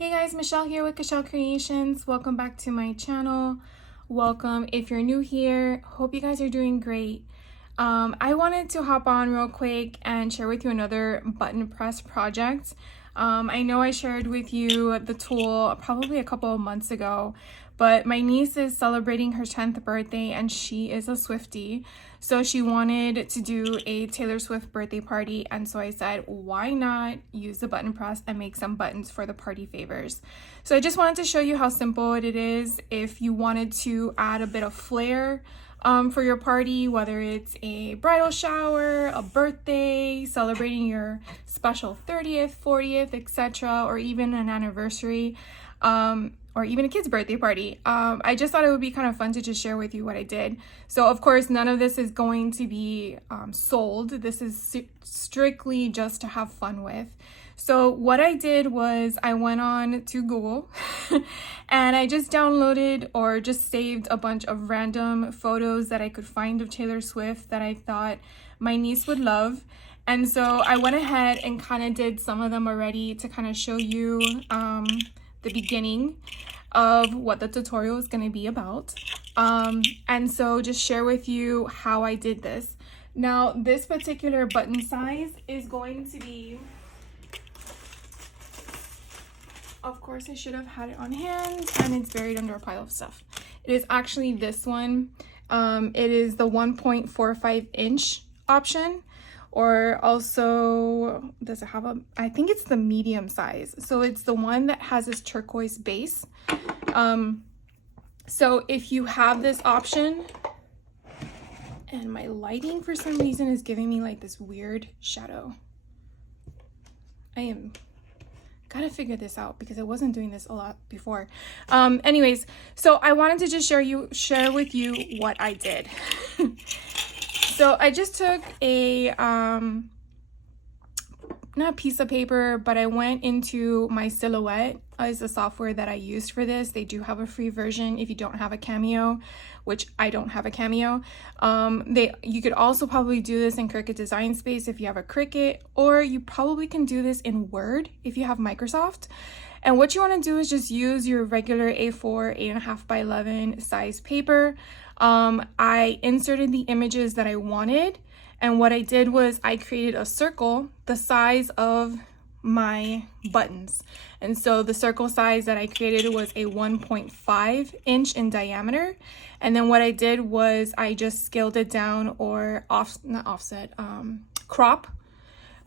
Hey guys, Michelle here with Michelle Creations. Welcome back to my channel. Welcome if you're new here. Hope you guys are doing great. I wanted to hop on real quick and share with you another button press project. I know I shared with you the tool probably a couple of months ago, but my niece is celebrating her 10th birthday and she is a Swiftie. So she wanted to do a Taylor Swift birthday party, and so I said, why not use the button press and make some buttons for the party favors? So I just wanted to show you how simple it is if you wanted to add a bit of flair for your party, whether it's a bridal shower, a birthday, celebrating your special 30th, 40th, etc., or even an anniversary. Or even a kid's birthday party. I just thought it would be kind of fun to just share with you what I did. So of course, none of this is going to be sold. This is strictly just to have fun with. So what I did was I went on to Google and I just downloaded or just saved a bunch of random photos that I could find of Taylor Swift that I thought my niece would love. And so I went ahead and kind of did some of them already to kind of show you the beginning of what the tutorial is going to be about. And so just share with you how I did this. Now, this particular button size is going to be, of course, I should have had it on hand and it's buried under a pile of stuff. It is actually this one. It is the 1.45 inch option. Or also, does it have a, I think it's the medium size. So it's the one that has this turquoise base. So if you have this option, and my lighting for some reason is giving me like this weird shadow. Gotta figure this out because I wasn't doing this a lot before. Anyways, so I wanted to just share with you what I did. So I just took a, not a piece of paper, but I went into my Silhouette as the software that I used for this. They do have a free version if you don't have a Cameo, which I don't have a Cameo. You could also probably do this in Cricut Design Space if you have a Cricut, or you probably can do this in Word if you have Microsoft. And what you want to do is just use your regular A4 8.5 by 11 size paper. I inserted the images that I wanted, and what I did was I created a circle the size of my buttons. And so the circle size that I created was a 1.5 inch in diameter. And then what I did was I just scaled it down, or crop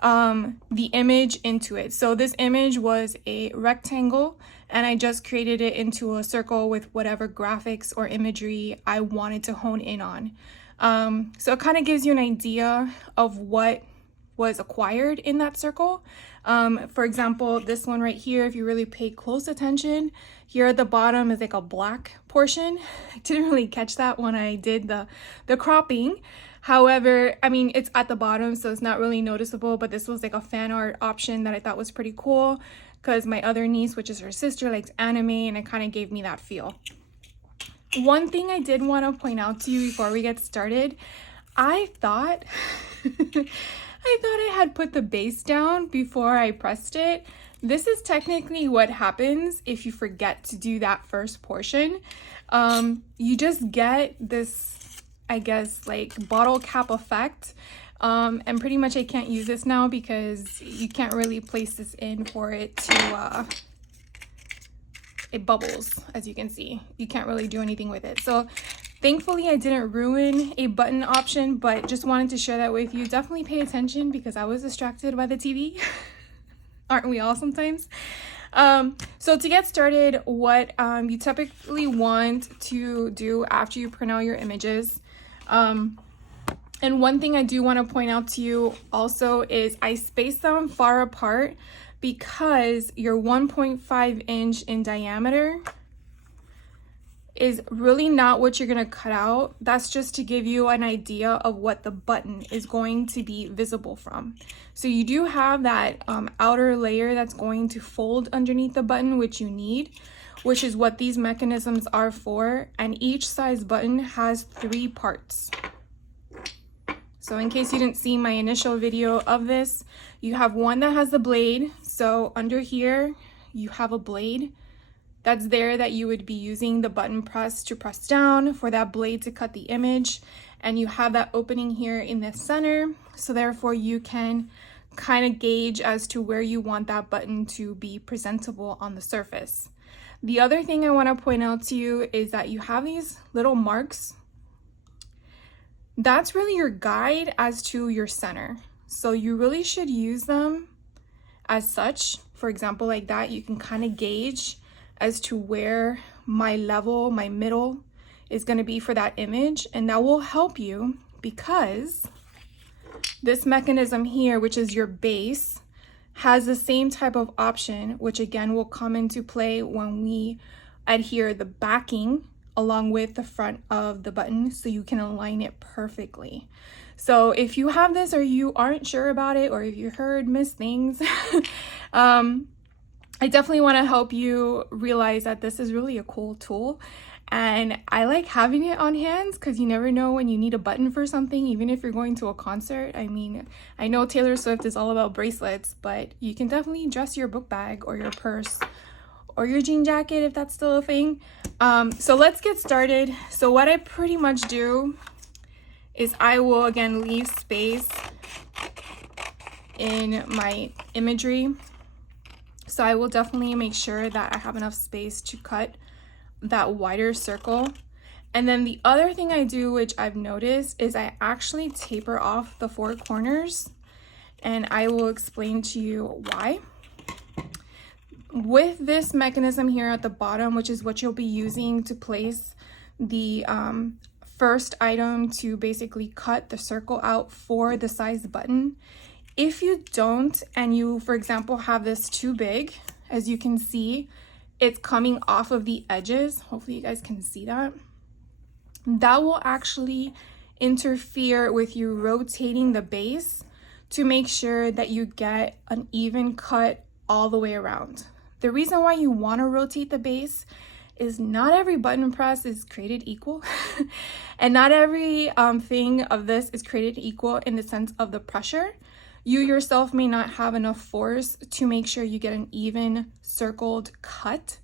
the image into it. So this image was a rectangle and I just created it into a circle with whatever graphics or imagery I wanted to hone in on. So it kind of gives you an idea of what was acquired in that circle. For example, this one right here, if you really pay close attention, here at the bottom is like a black portion. I didn't really catch that when I did the cropping. However, I mean, it's at the bottom, so it's not really noticeable, but this was like a fan art option that I thought was pretty cool because my other niece, which is her sister, likes anime, and it kind of gave me that feel. One thing I did want to point out to you before we get started, I thought I had put the base down before I pressed it. This is technically what happens if you forget to do that first portion. You just get this, I guess, like bottle cap effect. And pretty much I can't use this now because you can't really place this in for it to, it bubbles, as you can see. You can't really do anything with it. So thankfully I didn't ruin a button option, but just wanted to share that with you. Definitely pay attention because I was distracted by the TV. Aren't we all sometimes? So to get started, what you typically want to do after you print out your images, and one thing I do want to point out to you also is I spaced them far apart because your 1.5 inch in diameter is really not what you're going to cut out. That's just to give you an idea of what the button is going to be visible from. So you do have that outer layer that's going to fold underneath the button, which you need, which is what these mechanisms are for. And each size button has 3 parts. So in case you didn't see my initial video of this, you have one that has the blade. So under here, you have a blade that's there that you would be using the button press to press down for that blade to cut the image. And you have that opening here in the center. So therefore you can kind of gauge as to where you want that button to be presentable on the surface. The other thing I want to point out to you is that you have these little marks. That's really your guide as to your center. So you really should use them as such. For example, like that, you can kind of gauge as to where my level, my middle is going to be for that image. And that will help you because this mechanism here, which is your base, has the same type of option, which again will come into play when we adhere the backing along with the front of the button so you can align it perfectly. So if you have this or you aren't sure about it, or if you heard missed things, I definitely want to help you realize that this is really a cool tool. And I like having it on hands because you never know when you need a button for something, even if you're going to a concert. I mean, I know Taylor Swift is all about bracelets, but you can definitely dress your book bag or your purse or your jean jacket if that's still a thing. So let's get started. So what I pretty much do is I will again leave space in my imagery. So I will definitely make sure that I have enough space to cut that wider circle. And then the other thing I do, which I've noticed, is I actually taper off the four corners, and I will explain to you why. With this mechanism here at the bottom, which is what you'll be using to place the first item to basically cut the circle out for the size button. If you don't, and you, for example, have this too big, as you can see, it's coming off of the edges. Hopefully you guys can see that. That will actually interfere with you rotating the base to make sure that you get an even cut all the way around. The reason why you want to rotate the base is not every button press is created equal and not every thing of this is created equal in the sense of the pressure. You yourself may not have enough force to make sure you get an even circled cut.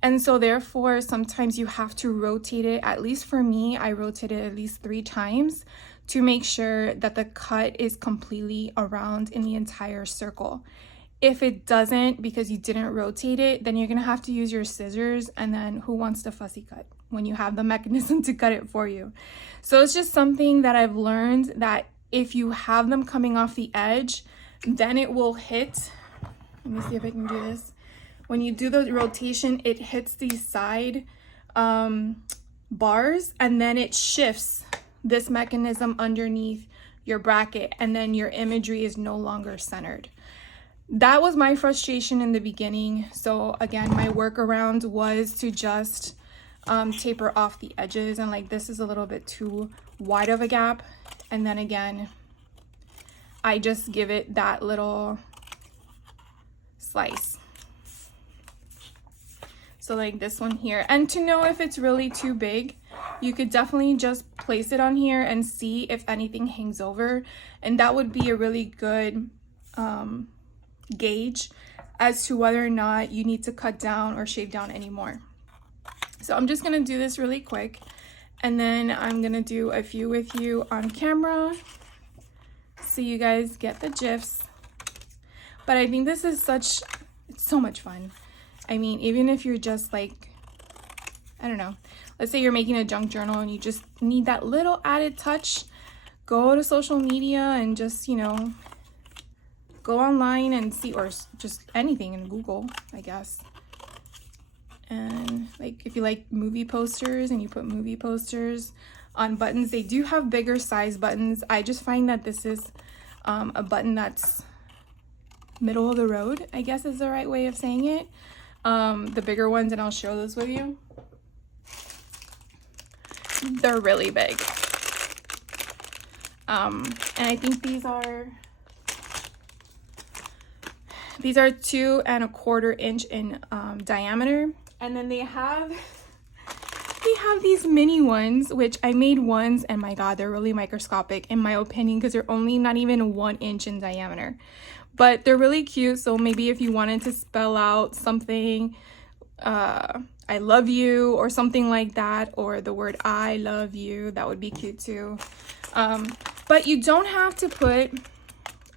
And so therefore, sometimes you have to rotate it. At least for me, I rotate it at least 3 times to make sure that the cut is completely around in the entire circle. If it doesn't, because you didn't rotate it, then you're gonna have to use your scissors, and then who wants the fussy cut when you have the mechanism to cut it for you? So it's just something that I've learned, that if you have them coming off the edge, then it will hit. Let me see if I can do this. When you do the rotation, it hits these side bars, and then it shifts this mechanism underneath your bracket, and then your imagery is no longer centered. That was my frustration in the beginning. So again, my workaround was to just taper off the edges, and like this is a little bit too wide of a gap. And then again, I just give it that little slice. So like this one here. And to know if it's really too big, you could definitely just place it on here and see if anything hangs over. And that would be a really good gauge as to whether or not you need to cut down or shave down anymore. So I'm just gonna do this really quick, and then I'm gonna do a few with you on camera so you guys get the gifs. But I think this is it's so much fun. I mean, even if you're just like, I don't know, let's say you're making a junk journal and you just need that little added touch, go to social media and just, you know, go online and see, or just anything in Google, I guess. And like if you like movie posters and you put movie posters on buttons, they do have bigger size buttons. I just find that this is a button that's middle of the road, I guess is the right way of saying it. The bigger ones, and I'll show those with you, they're really big. And I think these are 2 1/4 inch in diameter. And then they have these mini ones, which I made ones, and my god, they're really microscopic in my opinion, because they're only not even 1 inch in diameter. but they're really cute. So maybe if you wanted to spell out something, I love you or something like that, or the word I love you, that would be cute too. But you don't have to put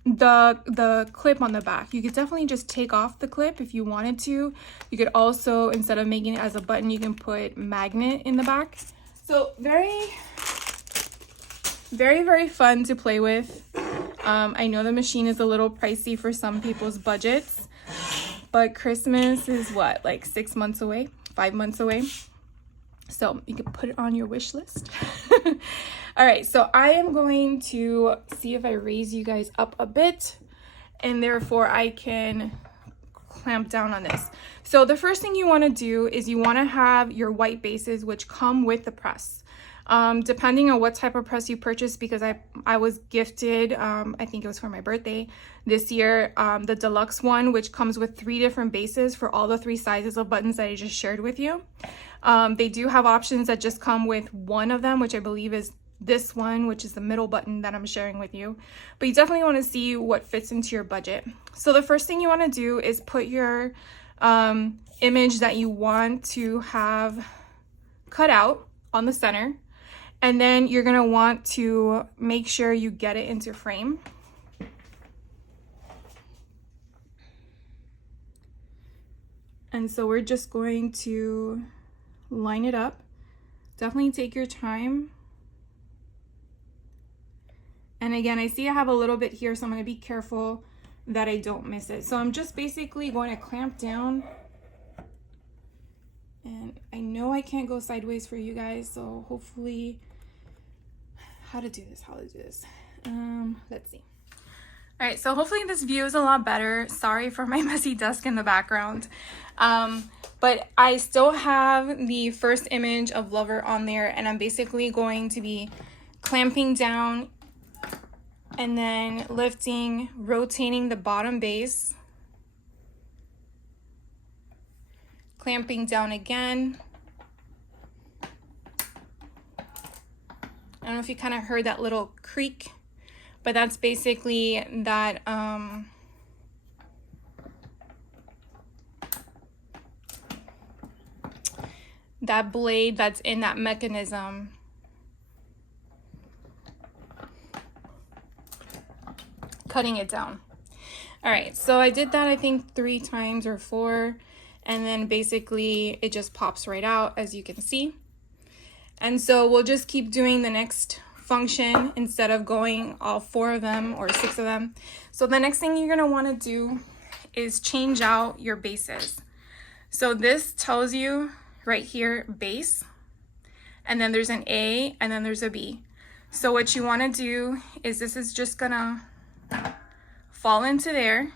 the clip on the back. You could definitely just take off the clip if you wanted to. You could also, instead of making it as a button, you can put magnet in the back. So very, very fun to play with. I know the machine is a little pricey for some people's budgets, but Christmas is what, like 6 months away, 5 months away. So you can put it on your wish list. All right, so I am going to see if I raise you guys up a bit, and therefore I can clamp down on this. So the first thing you want to do is you want to have your white bases, which come with the press. Depending on what type of press you purchase, because I was gifted, I think it was for my birthday this year, the deluxe one, which comes with 3 different bases for all the 3 sizes of buttons that I just shared with you. They do have options that just come with one of them, which I believe is this one, which is the middle button that I'm sharing with you. But you definitely want to see what fits into your budget. So the first thing you want to do is put your image that you want to have cut out on the center. And then you're going to want to make sure you get it into frame. And so we're just going to line it up. Definitely take your time. And again, I see I have a little bit here, so I'm going to be careful that I don't miss it. So I'm just basically going to clamp down. And I know I can't go sideways for you guys, so hopefully, how to do this. Let's see. All right, so hopefully this view is a lot better. Sorry for my messy desk in the background. But I still have the first image of Lover on there, and I'm basically going to be clamping down and then lifting, rotating the bottom base, clamping down again. I don't know if you kind of heard that little creak, but that's basically that that blade that's in that mechanism. Cutting it down. All right, so I did that I think 3 times or 4, and then basically it just pops right out, as you can see. And so we'll just keep doing the next function instead of going all 4 of them or 6 of them. So the next thing you're gonna wanna do is change out your bases. So this tells you right here, base, and then there's an A, and then there's a B. So what you wanna do is this is just gonna fall into there.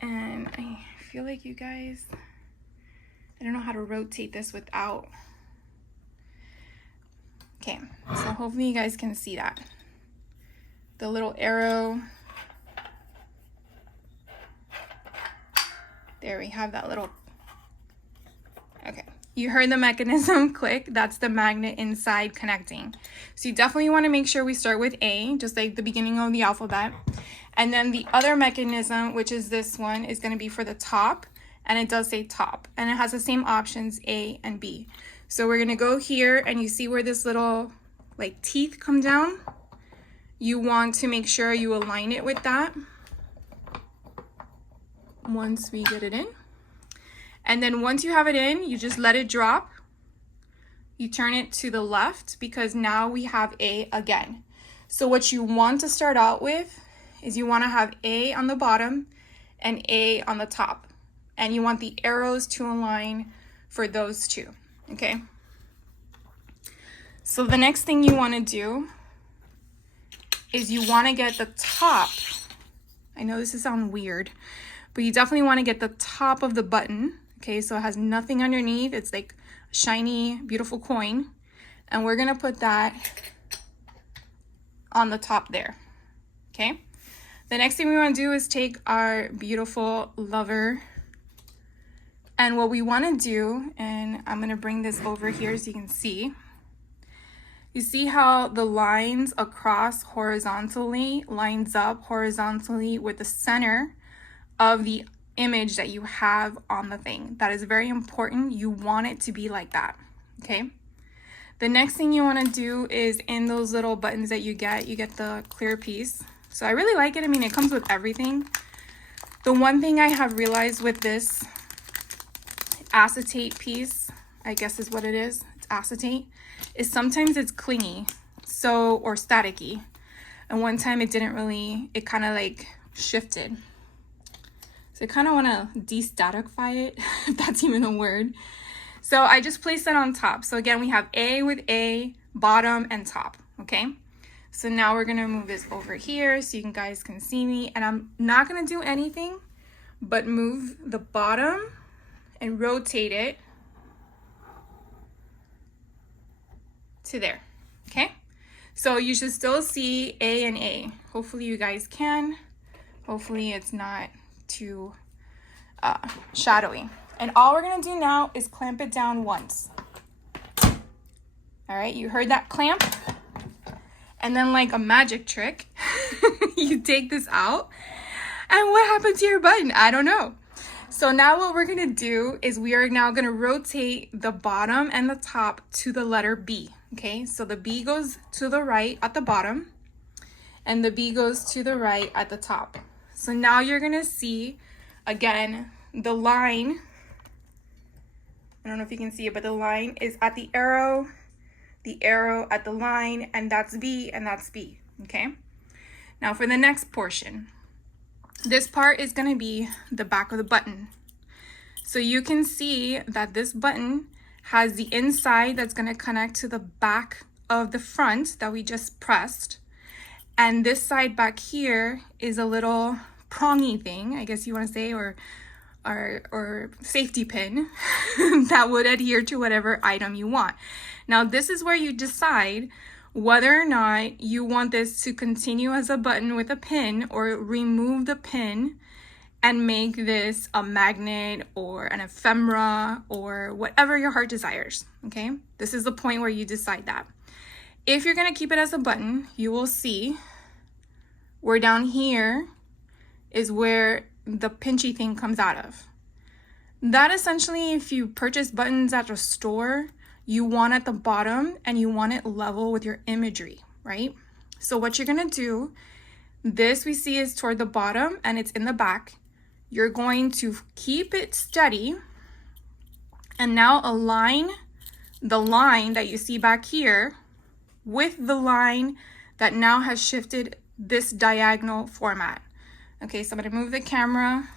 And I feel like you guys, I don't know how to rotate this without. Okay, so hopefully you guys can see that. The little arrow. There we have that little, okay. You heard the mechanism click, that's the magnet inside connecting. So you definitely want to make sure we start with A, just like the beginning of the alphabet. And then the other mechanism, which is this one, is going to be for the top, and it does say top, and it has the same options A and B. So we're going to go here, and you see where this little like teeth come down? You want to make sure you align it with that once we get it in. And then once you have it in, you just let it drop. You turn it to the left because now we have A again. So what you want to start out with is you want to have A on the bottom and A on the top. And you want the arrows to align for those two, okay? So the next thing you want to do is you want to get the top. I know this is sound weird, but you definitely want to get the top of the button. Okay, so it has nothing underneath. It's like a shiny, beautiful coin. And we're gonna put that on the top there, okay? The next thing we wanna do is take our beautiful Lover. And what we wanna do, and I'm gonna bring this over here so you can see, You see how the lines across horizontally lines up horizontally with the center of the image that you have on the thing. That is very important. You want it to be like that, okay? The next thing you want to do is in those little buttons that you get the clear piece. So I really like it. I mean, it comes with everything. The one thing I have realized with this acetate piece, I guess is what it is, it's acetate, is sometimes it's clingy, so, or staticky. And one time it didn't really, it kind of like shifted. So I kind of want to de-staticify it, if that's even a word. So I just placed that on top. So again, we have A with A, bottom and top, okay? So now we're gonna move this over here so you guys can see me. And I'm not gonna do anything but move the bottom and rotate it to there, okay? So you should still see A and A. Hopefully you guys can. Hopefully it's not too shadowy. And all we're gonna do now is clamp it down once. All right, you heard that clamp? And then like a magic trick, you take this out. And what happened to your button? I don't know. So now what we're gonna do is we are now gonna rotate the bottom and the top to the letter B, okay? So the B goes to the right at the bottom and the B goes to the right at the top. So now you're gonna see, again, the line, I don't know if you can see it, but the line is at the arrow at the line, and that's B and that's B, okay? Now for the next portion, this part is gonna be the back of the button. So you can see that this button has the inside that's gonna connect to the back of the front that we just pressed. And this side back here is a little prongy thing, I guess you wanna say, or safety pin that would adhere to whatever item you want. Now this is where you decide whether or not you want this to continue as a button with a pin or remove the pin and make this a magnet or an ephemera or whatever your heart desires, okay? This is the point where you decide that. If you're gonna keep it as a button, you will see where down here is where the pinchy thing comes out of. That essentially, if you purchase buttons at a store, you want at the bottom and you want it level with your imagery, right? So what you're gonna do, this we see is toward the bottom and it's in the back. You're going to keep it steady and now align the line that you see back here with the line that now has shifted this diagonal format. Okay, so I'm gonna move the camera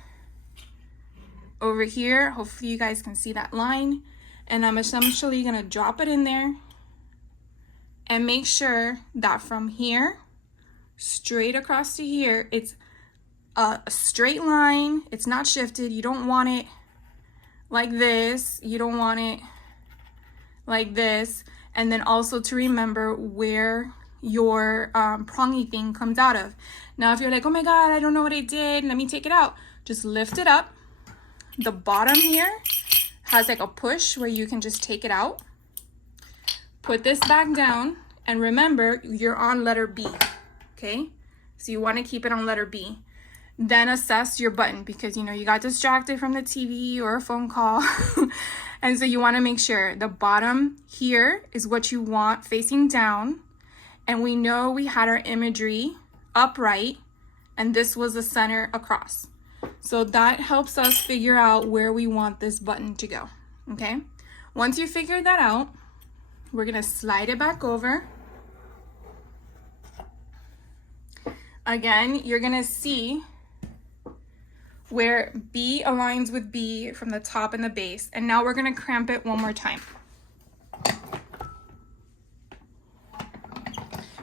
over here. Hopefully you guys can see that line. And I'm essentially gonna drop it in there and make sure that from here, straight across to here, it's a straight line. It's not shifted. You don't want it like this. You don't want it like this. And then also to remember where your prongy thing comes out of. Now, if you're like, oh my God, I don't know what I did, let me take it out. Just lift it up. The bottom here has like a push where you can just take it out. Put this back down and remember you're on letter B, okay? So you want to keep it on letter B. Then assess your button because you know you got distracted from the TV or a phone call. And so you want to make sure the bottom here is what you want facing down. And we know we had our imagery upright and this was the center across. So that helps us figure out where we want this button to go, okay? Once you figure that out, we're gonna slide it back over. Again, you're gonna see where B aligns with B from the top and the base. And now we're gonna cramp it one more time.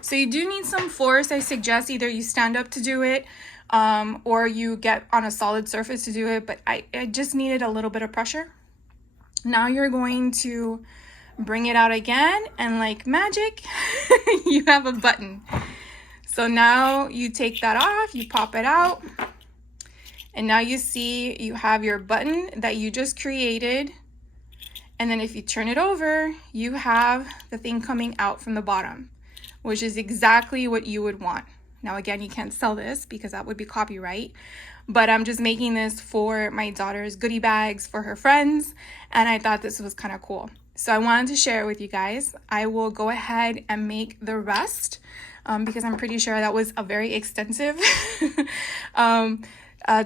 So you do need some force. I suggest either you stand up to do it or you get on a solid surface to do it, but I just needed a little bit of pressure. Now you're going to bring it out again and like magic, you have a button. So now you take that off, you pop it out, and now you see you have your button that you just created, And then if you turn it over, you have the thing coming out from the bottom, which is exactly what you would want. Now, again, you can't sell this because that would be copyright, but I'm just making this for my daughter's goodie bags for her friends, and I thought this was kind of cool. So I wanted to share it with you guys. I will go ahead and make the rest because I'm pretty sure that was a very extensive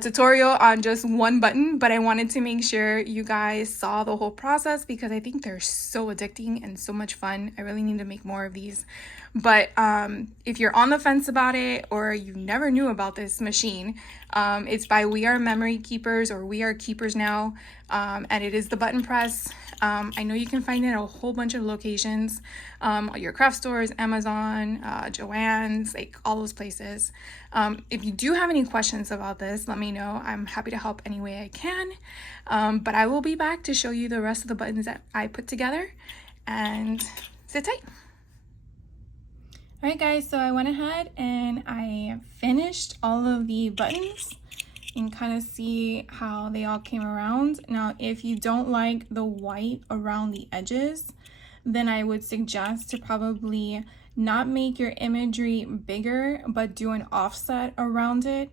tutorial on just one button, but I wanted to make sure you guys saw the whole process because I think they're so addicting and so much fun. I really need to make more of these. But if you're on the fence about it or you never knew about this machine, it's by We Are Memory Keepers, or We Are Keepers Now, and it is the button press. I know you can find it at a whole bunch of locations, your craft stores, Amazon, Joann's, like all those places. If you do have any questions about this, let me know. I'm happy to help any way I can. But I will be back to show you the rest of the buttons that I put together, and sit tight. All right, guys, so I went ahead and I finished all of the buttons and kind of see how they all came around. Now, if you don't like the white around the edges, then I would suggest to probably not make your imagery bigger, but do an offset around it,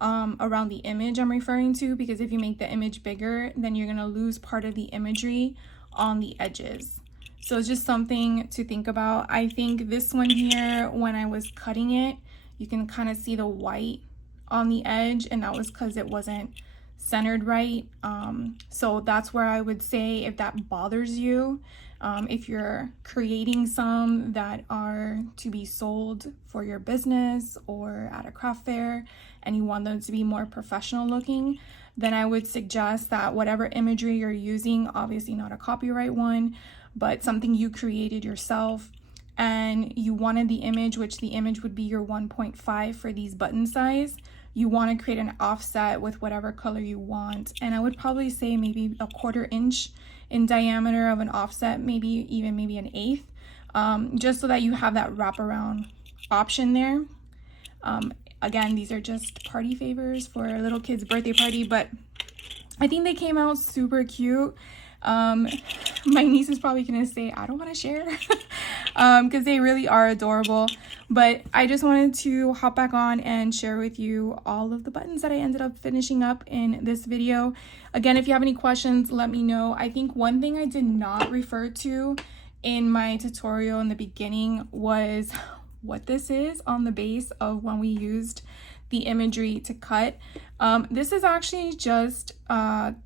around the image I'm referring to, because if you make the image bigger, then you're gonna lose part of the imagery on the edges. So it's just something to think about. I think this one here, when I was cutting it, you can kind of see the white on the edge, and that was because it wasn't centered right. So that's where I would say, if that bothers you, if you're creating some that are to be sold for your business or at a craft fair and you want them to be more professional looking, then I would suggest that whatever imagery you're using, obviously not a copyright one, but something you created yourself, and you wanted the image, which the image would be your 1.5 for these button size. You want to create an offset with whatever color you want, and I would probably say maybe 1/4 inch in diameter of an offset, maybe even maybe an 1/8, just so that you have that wraparound option there. Again, these are just party favors for a little kid's birthday party, but I think they came out super cute. My niece is probably gonna say I don't want to share because they really are adorable, but I just wanted to hop back on and share with you all of the buttons that I ended up finishing up in this video. Again, if you have any questions, let me know. I think one thing I did not refer to in my tutorial in the beginning was what this is on the base of when we used the imagery to cut. This is actually just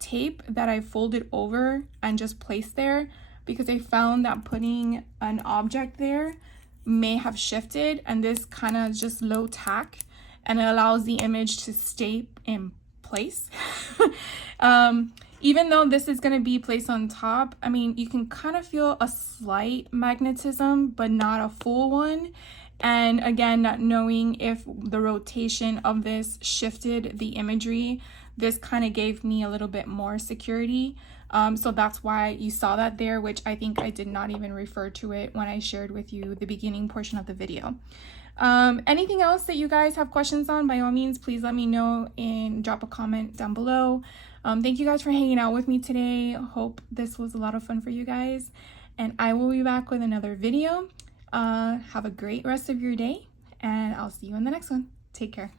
tape that I folded over and just placed there because I found that putting an object there may have shifted, and this kind of just low tack, and it allows the image to stay in place. Even though this is going to be placed on top, I mean, you can kind of feel a slight magnetism, but not a full one. And again, not knowing if the rotation of this shifted the imagery, this kind of gave me a little bit more security. So that's why you saw that there, which I think I did not even refer to it when I shared with you the beginning portion of the video. Anything else that you guys have questions on, by all means, please let me know and drop a comment down below. Thank you guys for hanging out with me today. Hope this was a lot of fun for you guys, and I will be back with another video. Have a great rest of your day, and I'll see you in the next one. Take care.